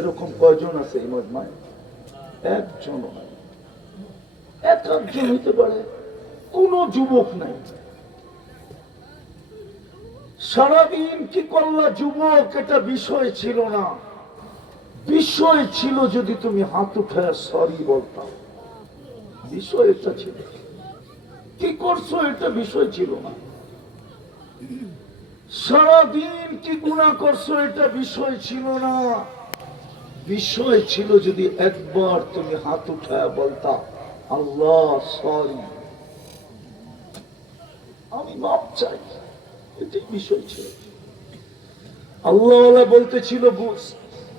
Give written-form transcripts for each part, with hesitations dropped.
এরকম কয়জন আছে এই মজমায়? একজন নাই। এক একজন হইতে পারে, কোন যুবক নাই। সারাদিন কি করলা যুবক, এটা বিষয় ছিল না। বিষয় ছিল যদি তুমি হাত উঠায় সরি বলতাম, বিষয় এটা ছিল। কি করছো এটা বিষয় ছিল না। সারাদিন কি গুনাহ করছো এটা বিষয় ছিল না। বিষয় ছিল যদি একবার তুমি হাত উঠায় বলতা, আল্লাহ সরি, আমি মাপ চাই, এটাই বিষয় ছিল। আল্লাহ বলতেছিল,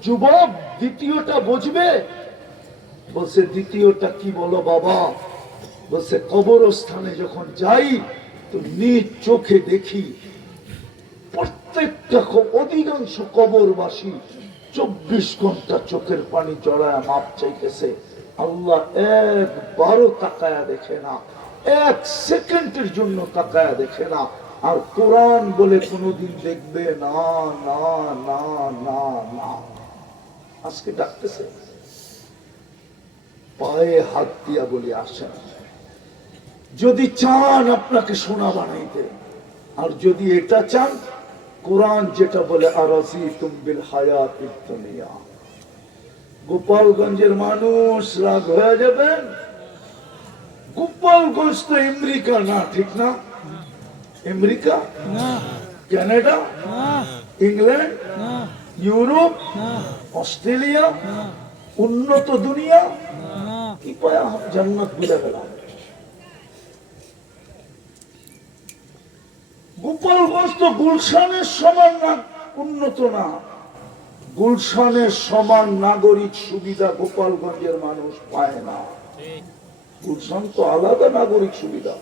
যুবক দ্বিতীয়টা বুঝবে? বলছে দ্বিতীয়টা কি বলো বাবা? বলছে কবরস্থানে যখন যাই তো নিজ চোখে দেখি প্রত্যেকটা অধিকাংশ কবরবাসী 24 ঘন্টা চোখের পানি জড়ায় মাপ চাইতেছে। আল্লাহ একবারও তাকায়া দেখে না, এক সেকেন্ডের জন্য তাকায়া দেখে না। আর কোরআন বলে কোনদিন দেখবে না, না, না, না, না। আজকে ডাকতেছে, পায়ে হাত দিয়া বলি আসেন, যদি চান আপনাকে সোনা বানাইতে। আর যদি এটা চান, কোরআন যেটা বলে আরাজিতুম বিল হায়াতিদ দুনিয়া। গোপালগঞ্জের মানুষ রাগ হয়ে যাবেন, গোপালগঞ্জ তো আমেরিকা না, ঠিক না? America, Canada, England, Europe, Australia, উন্নত দুনিয়া। কি পায়া জান্নাত বুঝা গেলাম। গোপালগঞ্জ তো গুলশানের সমান না, উন্নত না। গুলশানের সমান নাগরিক সুবিধা গোপালগঞ্জের মানুষ পায় না। গুলশান তো আলাদা নাগরিক সুবিধা।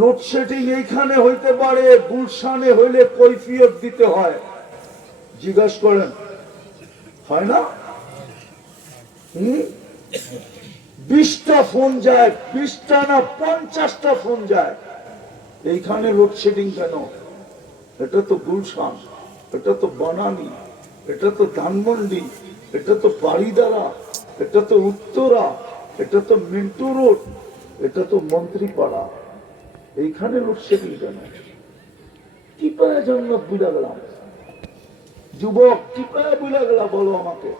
লোডশেডিং এইখানে হইতে পারে, গুলশানে হইলে কৈফিয়ত দিতে হয়। জিজ্ঞাসা করেন, হয় না? 20টা ফোন যায়, 20টা না 50টা ফোন যায়। এইখানে লোডশেডিং কেন? এটা তো গুলশান, এটা তো বনানী, এটা তো ধানমন্ডি, এটা তো বাড়িদারা, এটা তো উত্তরা, এটা তো মিন্টু রোড, এটা তো মন্ত্রীপাড়া। এইখানে লোডশেডিং কেন? কি পায়ে জান্নাত বুঝা গেলাম? যুবক কি পায়ে বুঝা গেলা বলো আমাকে?